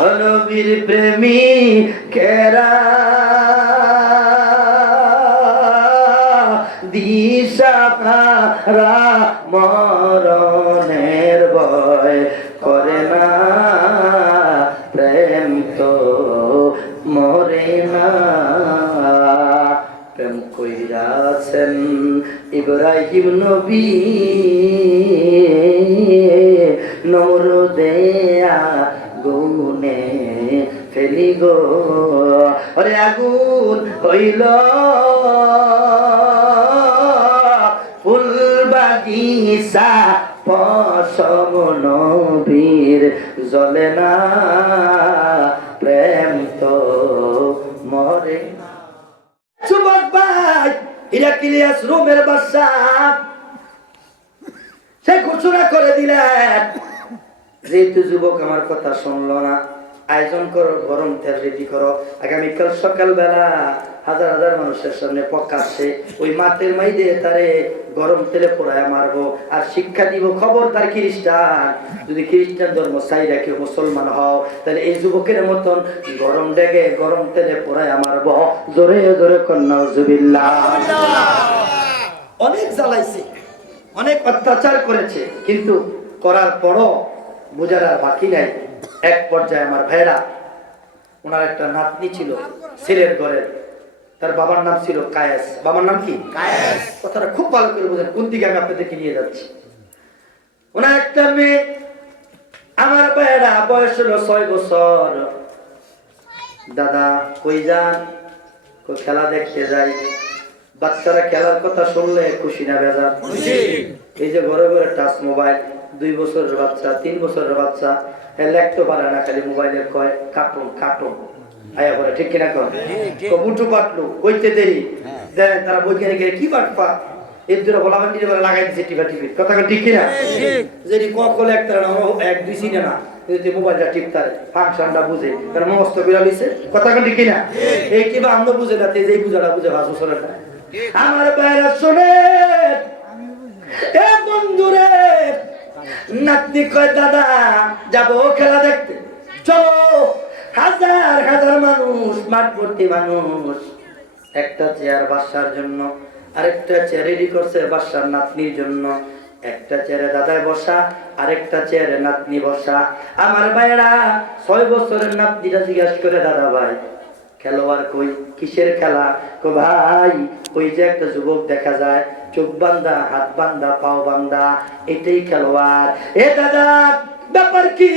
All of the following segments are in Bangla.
নবীর প্রেমী কেরা? দিশাহারা মরণের ভয় করে না। প্রেম তো মরে না। প্রেম কইরাছেন ইব্রাহিম নবী। হইল। ফুল বাগিচা পশম নবীর জ্বলে না, প্রেম তো মরে যুবক ভাই ইরাকিলিয়াস সে ঘোষণা করে দিলেন, যেহেতু যুবক আমার কথা শুনলো না, আয়োজন করো, গরম তেল রেডি করো। আগামীকাল সকালবেলা হাজার হাজার মানুষের সামনে প্রকাশ্যে ওই মাঠের মাইদে তারে গরম তেলে পোড়ায় মারবো। আর শিক্ষা দিব খবর তার খ্রিস্টান। যদি খ্রিস্টান ধর্ম চাইরা কেউ মুসলমান হও, তাহলে এই যুবকের মতন গরম ডেগে গরম তেলে পোড়ায় মারবো। জোরে জোরে কন্যা জুবিল্লা অনেক জ্বালাইছে, অনেক অত্যাচার করেছে, কিন্তু করার পরও বোঝার আর বাকি নাই। এক পর্যায়ে আমার ভাইরা ওনার একটা নাতনি ছিল, ছেলের ঘরের। তার বাবার নাম ছিল কায়েস। বাবার নাম কি? কথাটা খুব ভালো করে বোঝেন কোন দিকে আমি আপনাদেরকে নিয়ে যাচ্ছি। ওনার একটা মেয়ে আমার ভাইয়েরা বয়স হলো ছয় বছর। দাদা কই যান? খেলা দেখতে যাই। বাচ্চারা খেলার কথা শুনলে খুশি না বেজার? এই যে ঘরে ঘরে টাচ মোবাইল দুই বছরের বাচ্চা তিন বছরের বাচ্চা লেখতে পারে না খালি মোবাইলের কয় কার্টুন কার্টুন। আয়া করে ঠিক কিনা কর বুটু পাটলু কইতে দেরি। তারা বইখানে কি পাটপা এর দুটো বলা বান্ডি করে লাগাই দিছে টিভা টিভি কথা কন ঠিক কিনা? যদি কক কলে একটা না এক দুই সিনে না যদি মোবাইলটা টিপতারে ফাংশনটা বুঝে কারণ মস্ত বিড়াল হইছে। কথা ঠিক কিনা? এই কিবা আমরা বুঝে না বুঝাটা বুঝে ভাস বছরের আমার বাইরা শোনে। এ বন্ধুরে নাতনি কয় দাদা যাব খেলা দেখতে। চলো হাজার হাজার মানুষ মাঠ ভর্তি মানুষ। একটা চেয়ার বাসার জন্য, আরেকটা চেয়ার রেডি করছে বাসার নাতনির জন্য। একটা চেয়ারে দাদায় বসা, আরেকটা চেয়ারে নাতনি বসা। আমার ভাইয়েরা, ছয় বছরের নাতনিটা জিজ্ঞাসা করে, দাদা ভাই, খেলোয়াড় কই? কিসের খেলা? কো, ভাই, ওই যে একটা যুবক দেখা যায়, চোখ বান্ধা, হাত বান্ধা, পাও বান্ধা, এটাই খেলোয়াড়। এ দাদা ব্যাপার কি?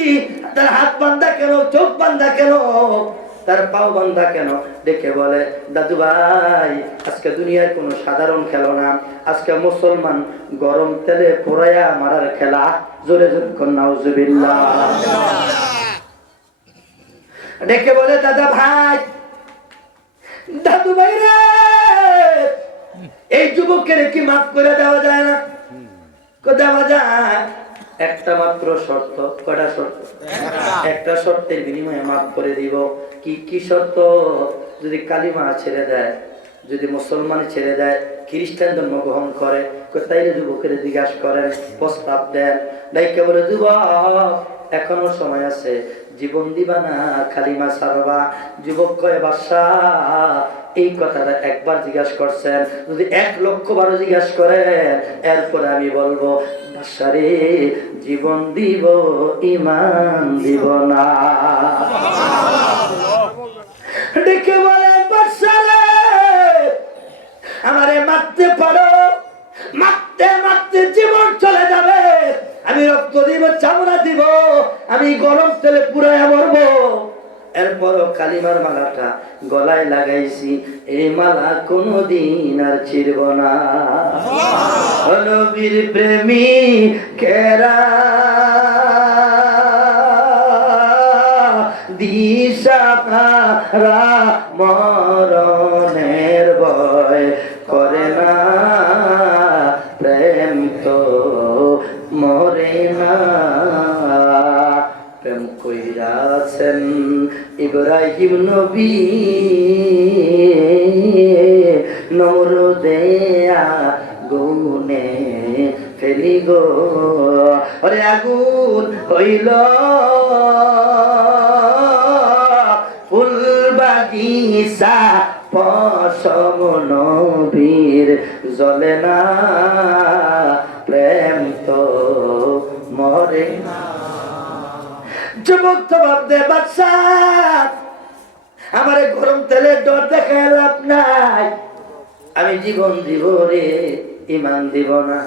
তার হাত বান্ধা কেন? চোখ বান্ধা কেন? তার পাও বান্ধা কেন? দেখে বলে, দাদু ভাই, আজকে দুনিয়ার কোনো সাধারণ খেলো না। আজকে মুসলমান গরম তেলে পোড়াইয়া মারার খেলা। জোরে জোরে ডেকে বলে, দাদা ভাই, দাদু ভাই রে, এই যুবকের কি মাফ করে দেওয়া যায় না? দেওয়া যায়। একটা মাত্র শর্ত কটা শর্ত? একটা। শর্তের বিনিময়ে মাফ করে দিব। কি কি শর্ত? যদি কালিমা ছেড়ে দেয় যদি মুসলমান ছেড়ে দেয় খ্রিস্টান ধর্ম গ্রহণ করে তাইলে যুবকের জিজ্ঞাসা করেন প্রস্তাব দেন। ডাইকে বলে যুবক এখনও সময় আছে জীবন দিবা না খালিমা সারবা। যুবক কয়ে, বাসা, এই কথাটা একবার জিজ্ঞাসা করছেন। যদি এক লক্ষ বারো জিজ্ঞাসা করেন, এরপরে আমি বলব বাসারে জীবন দিব, ইমান দিব না। ডেকে বলে বাসারে আমারে মারতে পারো। মারতে মারতে জীবন চলে যাবে। আমি রক্ত দিব, চামড়া দিব। আমি গরম তেলে পুরাই মরবো। এরপর কালিমার মালাটা গলায় লাগাইছি। এই মালা কোনদিন আর ছিড়ব না। নবীর প্রেমী কেরা? দিশাহারা মরণের ইব্রাহিম নবী নমরুদেয়া গুনে ফেলি গো। ওরে আগুন হইল। নিসা পশম নবীর জলে না। প্রেম তো মরে না। যুবক তো ভাবতে বাচ্চা আমার এই গরম তেলের ডর দেখা লাভ নাই। আমি জীবন দিব রে ইমান দিব না।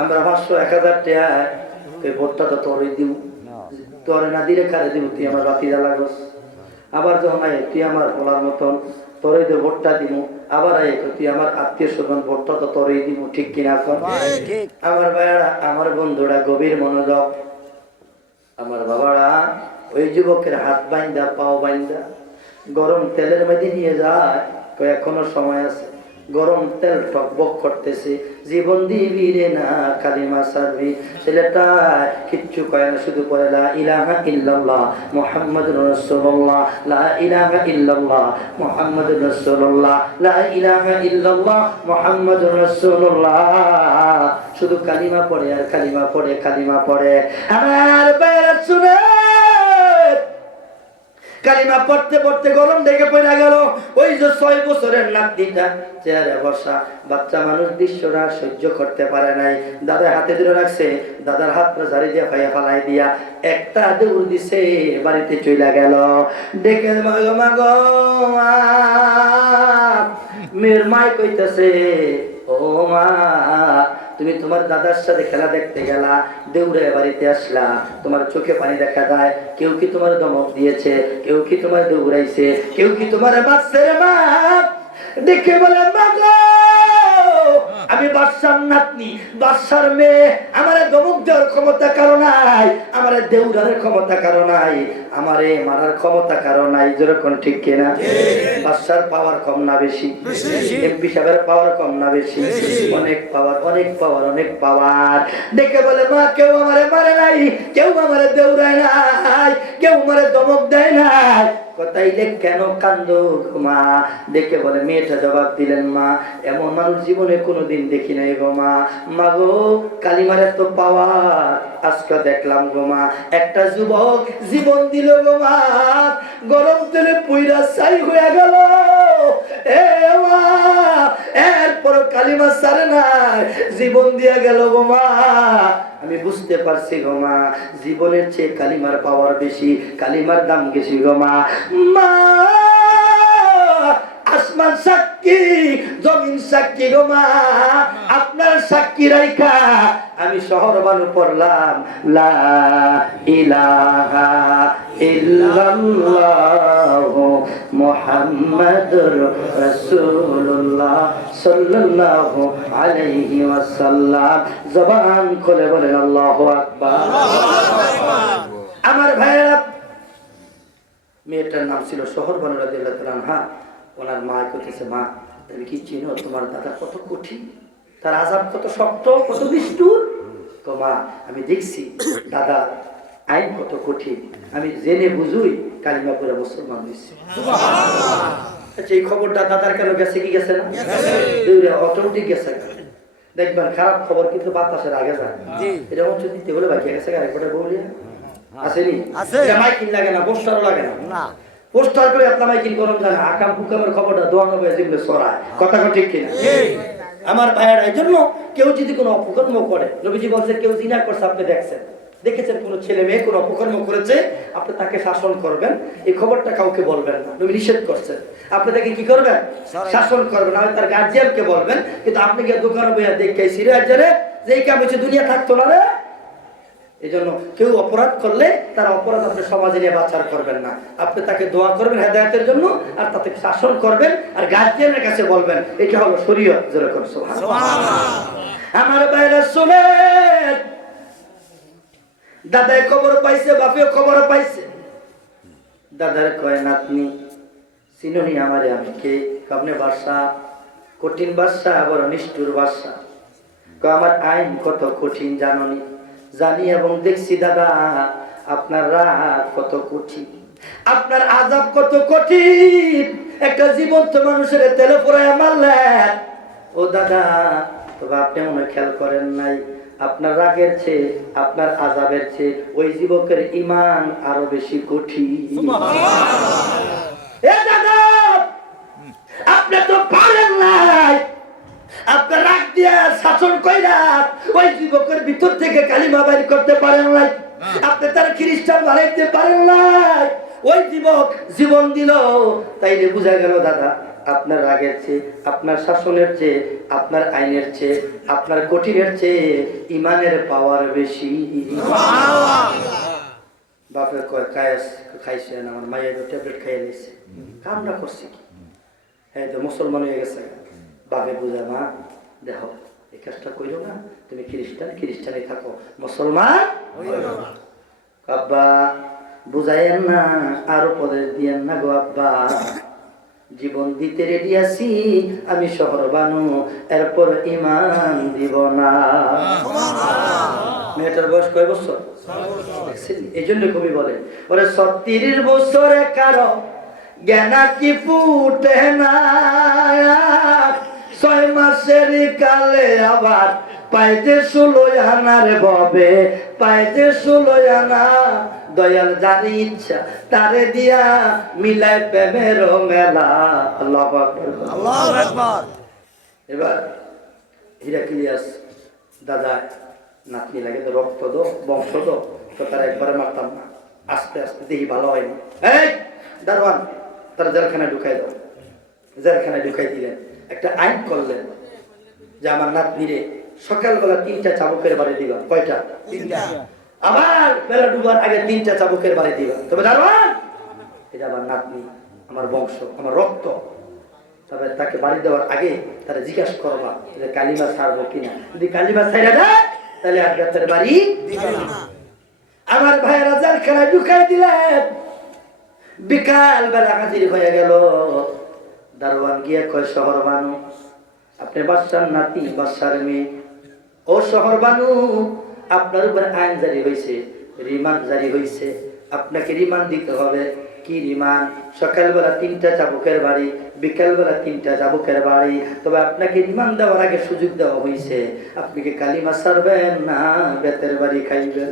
আমরা পাঁচশো এক হাজার টাকা এই ভোটটা তো তোরে দিব। তোরে না দিলে কারে দিব? তুই আমার বাতি জ্বালাগস আবার যখন আয় তুই আমার বলার মতন তোরে তো ভোটটা দিব। আবার আয় তুই আমার আত্মীয় স্বজন ভোটটা তো তোরেই দিব। ঠিক কিনা ঠিক। আমার ভাইয়ারা আমার বন্ধুরা গভীর মনোযোগ। আমার বাবারা ওই যুবকের হাত বাইন্দা পাও বাইন্দা। গরম তেলের মধ্যে নিয়ে যায় এখনও সময় আছে। গরম তেল টকবক করতেছে, জীবন দিবি রে না, কালিমা সারবি ছেলেটা কিচ্ছু কয় না, শুধু পড়ে লা ইলাহা ইল্লাল্লাহ মুহাম্মাদুর রাসূলুল্লাহ, লা ইলাহা ইল্লাল্লাহ মুহাম্মাদুর রাসূলুল্লাহ, লা ইলাহা ইল্লাল্লাহ মুহাম্মাদুর রাসূলুল্লাহ। শুধু কালিমা পড়ে আর কালিমা পড়ে কালিমা পড়ে। আমার বাইরে শুনে কালিমা পড়তে পড়তে গরম ডেকে পড়ে গেল। ওই যে ছয় বছরের নাতিটা চেয়ারে বসা, বাচ্চা মানুষ দৃশ্যটা সহ্য করতে পারে নাই। দাদা হাতে ধরে রাখছে, দাদার হাতটা ঝাড়ি দিয়া ফাইয়া ফালাই দিয়া একটা দৌড় দিছে, বাড়িতে চলে গেল। ডেকে। মেয়ের মায় কইতেছে, ও মা তুমি তোমার দাদার সাথে খেলা দেখতে গেলা দেউড়ে বাড়িতে আসলা, তোমার চোখে পানি দেখা যায়, কেউ কি তোমার দমক দিয়েছে, কেউ কি তোমার দৌড়াইছে, কেউ কি তোমার বাচ্চা রে মা দেখে বলে, মা আমি বাদশার নাতনি বাদশার মেয়ে। আমার দমক দেওয়ার ক্ষমতা কারও নাই আমার দেউড়ার ক্ষমতা কারও নাই আমারে মারার ক্ষমতা কারও নাই। যেরকম ঠিক কিনা? বাদশার পাওয়ার কম না বেশি। এমপি সাহেবের পাওয়ার কম না বেশি। অনেক পাওয়ার অনেক পাওয়ার অনেক পাওয়ার। দেখে বলে মা কেউ আমারে মারে নাই কেউ আমারে দেউড়ায় নাই কেউ আমারে দমক দেয় নাই। কথাইলে কেন কান্দ মা? দেখে বলে, মেয়েটা জবাব দিলেন মা, এমন মানুষ জীবনে কোনোদিন দেখি নাই গো মা। মা গো, কালিমার এত পাওয়া আজকে দেখলাম গো মা, একটা যুবক জীবন দিল গো মা, গরম তেলে পুইরা চাই হয়ে গেল। এ মা এরপর কালিমা সারে নাই। জীবন দিয়া গেল গো মা। আমি বুঝতে পারছি গো মা, জীবনের চেয়ে কালিমার পাওয়ার বেশি, কালিমার দাম বেশি গো মা। মা, আসমান সাক্ষী জমিন সাক্ষী গো মা। আপনার সাক্ষী রাইখা, আমি শহর বানু পড়লাম জবান খুলে বলেন, আল্লাহু আমার ভাইয়েরা, মেয়েটার নাম ছিল শহর বানুরা দিল্লাহ হ্যাঁ ওনার মা করতেছে মা তুমি কি চিনো তোমার দাদা কত কঠিন? তার আজাব কত শক্ত কত নিষ্ঠুর? তো মা আমি দেখছি দাদা আইন কত কঠিন। আমি জেনে বুঝুই কালিমা করে মুসলমান দিচ্ছি আচ্ছা এই খবরটা দাদার কেন গেছে কি গেছে না? অটোমেটিক গেছে। দেখবেন খারাপ খবর কিন্তু বাতাসের আগে যায়। এটা হচ্ছে দিতে হলে বাকি গেছে আরেকটা বলিয়া আসেনি? আছে। এটা লাগে না পোস্টারও লাগে না। পোস্টার করে আপনার জানে আকাম কুকামের খবরটা দোয়ানো হয়ে যেগুলো সরায়। কথা ঠিক কিনা? আমার ভাইয়েরা এই জন্য কেউ যদি কোনো অপকর্ম করে নবীজি বলছে কেউ জিনা করছে আপনি দেখছেন। দেখেছেন কোনো ছেলে মেয়ে কোনো অপকর্ম করেছে আপনি তাকে শাসন করবেন। এই খবরটা কাউকে বলবেন না। নবী নিষেধ করছেন। আপনি তাকে কি করবেন? শাসন করবেন। আমি তার গার্জিয়ানকে বলবেন কিন্তু আপনি গিয়ে দোকানে বইয়া দেখে সিরিয়াস জানে যে এই কাম হচ্ছে দুনিয়া থাকতো না রে। এই জন্য কেউ অপরাধ করলে তার অপরাধ আপনি সমাজে নিয়ে বাচার করবেন না। আপনি তাকে দোয়া করবেন হেদায়তের জন্য আর তাতে শাসন করবেন আর গার্জিয়ানের কাছে বলবেন এটা হলো শরীয়ত যেরকম আমার বাইরে শুনে দাদায় খবর পাইছে বাপেও খবর পাইছে। দাদার কয় নাতনি চিনুনি আমারে আমি কে? আপনি বাসা কঠিন বাসা বড় নিষ্ঠুর বাসা আমার আইন কত কঠিন জাননি। জানি এবং দেখছি, দাদা, আপনার রাত কত কঠিন। আপনার আজাব কত কঠিন। একটা জীবন্ত মানুষের তেলে পড়ায় মারলেন। ও দাদা, তবে আপনি মনে খেয়াল করেন নাই, আপনার রাগের চেয়ে, আপনার আজাবের চেয়ে ওই যুবকের ইমান আরও বেশি কঠিন। ভিতর থেকে কালিমা বাইর করতে পারেন নাই। আপনি তার খ্রিস্টান বানাইতে পারেন নাই। ওই যুবক জীবন দিল। তাইলে বোঝা গেল দাদা আপনার রাগের চেয়ে আপনার শাসনের চেয়ে আপনার আইনের চেয়ে আপনার কঠিনের চেয়ে ইমানের পাওয়ার বেশি। বাপের কয় কায়াস খাইছে না আমার মায়ের ট্যাবলেট খাইয়ে নিছে কামটা করছে কি? হ্যাঁ তো মুসলমান হয়ে গেছে। বাপে বুঝা মা দেখো এই কাজটা কইলো না তুমি খ্রিস্টান খ্রিস্টানই থাকো। মুসলমান? আব্বা বুঝাইয়েন না আরও উপদেশ দিয়েন না গো আব্বা। জীবন দিতে রেডি আছি আমি শহর বানু এরপর ইমান দিব না। মেয়েটার বয়স কয় বছর? এই জন্য কবি বলে ওরে সত্তিরিশ বছরে কারও জ্ঞানা কি ফুটে না? ছয় মাসের কালে আবার পাইতে ষোলো আনার ভবে পাইতে ষোলো আনা দয়াল জানি ইচ্ছা তারে দিয়া মিলাই প্রেমের মেলা। আল্লাহ আকবার। এবার হিরাকিলিয়াস দাদা নাতনি লাগে তো রক্ত দো বংশ দো তো তারা একবারে মারতাম না। আস্তে আস্তে দেখি ভালো হয়নি। এই দারোয়ান তারা জেলখানায় ঢুকাই দাও। জেলখানায় ঢুকাই দিলেন। একটা আইন করলেন যে আমার নাতনিরে সকালবেলা তিনটা চাবুকের বাড়ি দিবা। কয়টা? আবার বেলা ডুবার আগে তিনটা চাবুকের বাড়ি দিবা। তবে দারোয়ান এটা আমার নাতনি, আমার বংশ, আমার রক্ত, তবে তাকে বাড়ি দেওয়ার আগে তারা জিজ্ঞাসা করবা যে কালিমা ছাড়বো কিনা। যদি কালিমা ছাইরা দেয়, তাহলে আর গাছের বাড়ি আমার ভাইয়েরা যার খেলায় ঢুকাই দিলেন বিকাল বেলা হাজির হয়ে গেল। দারোয়ান গিয়ে কয় শহর বানু আপনি বাদশার নাতি বাদশার মেয়ে। ও শহর বানু আপনার উপর আইন জারি হয়েছে রিমান্ড জারি হয়েছে আপনাকে রিমান্ড দিতে হবে। কি রিমান্ড? সকালবেলা তিনটা চাবুকের বাড়ি বিকালবেলা তিনটা চাবুকের বাড়ি। তবে আপনাকে রিমান্ড দেওয়ার আগে সুযোগ দেওয়া হয়েছে আপনি কি কালিমা সারবেন না বেতের বাড়ি খাইবেন?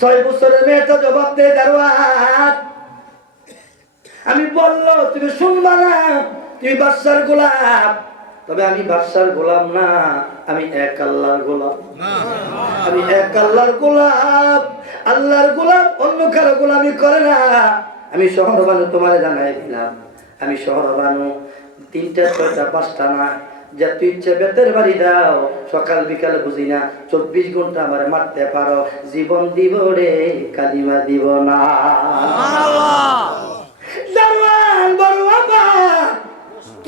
ছয় বছরের মেয়েটা জবাব দেয় দারোয়ান। আমি বলল তুমি শুনবা না তুমি বাদশার গোলাপ তবে আমি বাদশার গোলাম না আমি এক আল্লাহর গোলাম। আমি এক আল্লাহর গোলাপ আল্লাহর গোলাপ অন্য কারও গোলামি করে না। আমি শহর বানু তোমার জানাই দিলাম। আমি শহর বানু তিনটা ছয়টা পাঁচটা না যা তুই ইচ্ছে বেতের বাড়ি দাও। সকাল বিকাল বুঝি না চব্বিশ ঘণ্টা আমার মারতে পারো। জীবন দিব রে কালিমা দিব না দারোয়ান বড় বাবা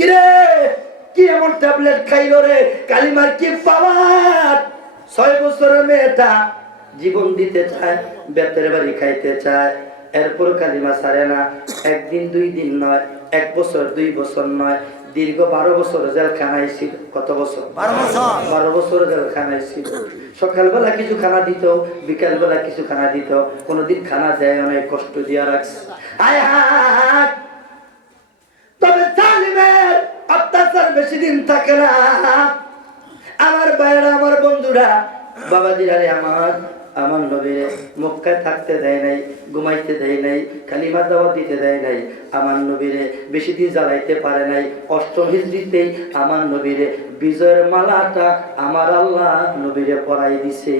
কিরে? কি এমন ট্যাবলেট খাইলো রে? কালিমার কি পাওয়ার? ছয় বছরের মেয়েটা জীবন দিতে চায় বেতের বাড়ি খাইতে চায়। এরপর কালিমা ছাড়ে না। একদিন দুই দিন নয় এক বছর দুই বছর নয়। দীর্ঘ বারো বছর জেলখানায় ছিল। কত বছর? বারো বছর। জেলখানায় ছিল। সকালবেলা কিছু খানা দিত বিকালবেলা কিছু খানা দিত। কোনোদিন খানা দেয় অনেক কষ্ট দিয়া রাখছে। আয় হায়। বেশি দিন থাকে না। আমার ভাইয়েরা, আমার বন্ধুরা আমার আমার নবীরে মক্কায় থাকতে দেয় নাই, ঘুমাইতে দেয় নাই দিতে দেয় নাই, আমার নবীরে বেশি দিন জ্বালাইতে পারে নাই। অষ্টম আমার নবীরে বিজয়ের মালাটা আমার আল্লাহ নবীরে পড়াই দিছে।